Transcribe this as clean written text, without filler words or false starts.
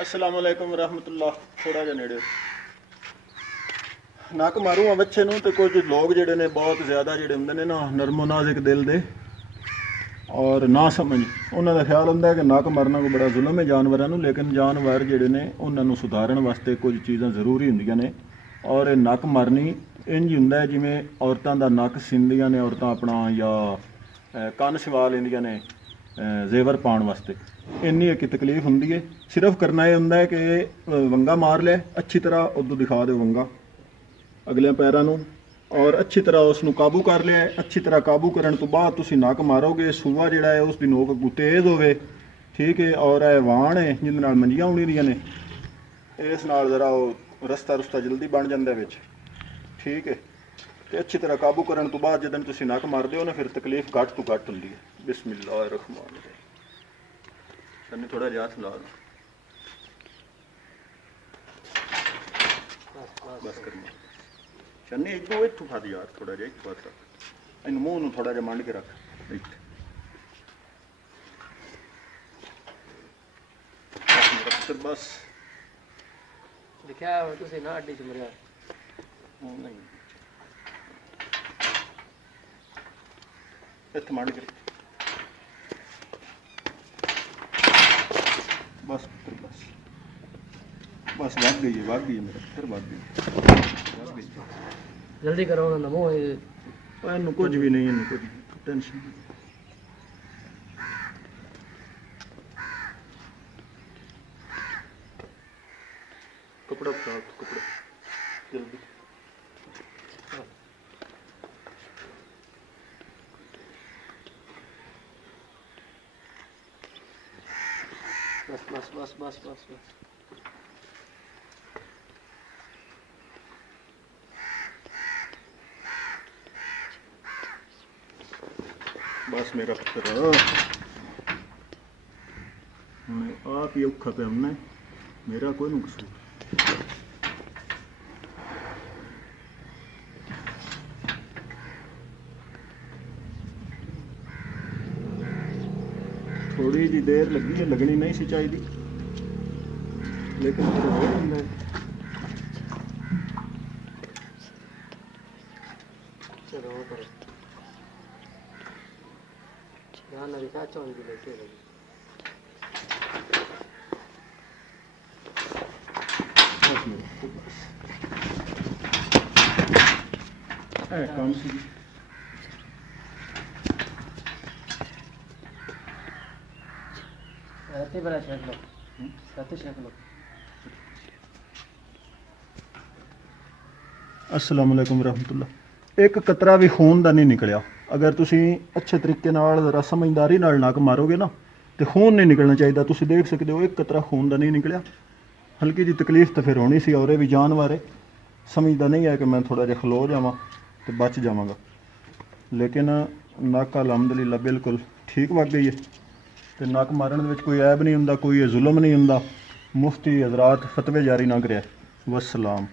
अस्सलाम वालेकुम रहमतुल्लाह। थोड़ा जिहा नेड़े नक मारूंगा बच्चे नूं ते कुछ लोग जिहड़े ने बहुत ज़्यादा जिहड़े हुंदे ने ना नरमो नाज़िक दिल दे और ना समझ उन्हां दा ख्याल हुंदा है कि नक मारना कोई बड़ा जुल्म है जानवरां नूं, लेकिन जानवर जिहड़े ने उन्हां नूं सुधारन वास्ते कुछ चीज़ां ज़रूरी हुंदियां ने। और ये नक मारनी इंज हुंदा है जिवें औरतां दा नक सींदियां ने औरतां अपना या कंन छवा लैंदियां ने जेवर पाउण वास्ते। इन्नी एक तकलीफ हुंदी है। सिर्फ करना यह हुंदा है कि वंगा मार लै अच्छी तरह, उदू दिखा दो वंगा अगले पैरां नूं और अच्छी तरह उसनूं काबू कर लिया। अच्छी तरह काबू करन तो बाद तुसीं नक मारोगे, सूआ जिहड़ा है उसकी नोक अगों तेज़ होवे, ठीक है। और यह वाण है जिहदे नाल मंजियां उणीदियां ने, इस नाल जरा रस्ता रुस्ता जल्दी बन जांदा विच, ठीक है। तो अच्छी तरह काबू करन तो बाद जदों तुसीं नक मारदे हो ना, फिर तकलीफ घट तो घट हुंदी है। बिस्मिल्लाहिर्रहमानिर्रहीम। सन्नी थोड़ा जिहा हत्थ ला लो, बस करना चन्नी इतों इतों खा दी यार, थोड़ा जिहा इतों हत्थ रख, इनू मूँह नूं थोड़ा जिहा मंड के रख इत्थे। बस दिखा तुसीं ना अड्डी च मरिया नहीं इत्थे मंड के बस पुत्र बस बस भाग गई है मेरा, फिर भाग गई। जल्दी करो ना नमो इनू कुछ भी नहीं, इनू कुछ टेंशन नहीं। कपड़ा उतार, कपड़ा जल्दी। बस बस बस बस बस बस बस मेरा पुत्र आप ही औखा पे हमने, मेरा कोई नहीं कसूर। थोड़ी जी देर लगी है, लगनी नहीं सी चाहिए, लेकिन फिर हो जाता है। चलो वो करो ध्यान ना दिखा चौन की बैठे लगी काम से रहते बड़ा शेख लो रहते शेख लो। अस्सलाम वालेकुम रहमतुल्लाह। एक कतरा भी खून का नहीं निकलिया। अगर तुसी अच्छे तरीके नाल जरा समझदारी नाल नक मारोगे ना तो खून नहीं निकलना चाहिए। तुसी देख सकते हो एक कतरा खून का नहीं निकलिया। हल्की जी तकलीफ तो फिर होनी सी, और भी जानवर है, समझदा नहीं है कि मैं थोड़ा जिहा खलो जावां तो बच जावांगा, लेकिन नक अलहमदुलिल्लाह बिल्कुल ठीक वग गई है। तो नक मारन विच कोई ऐब नहीं हुंदा, कोई जुल्म नहीं हुंदा। मुफ्ती हज़रात फतवे जारी ना करे। वस्सलाम।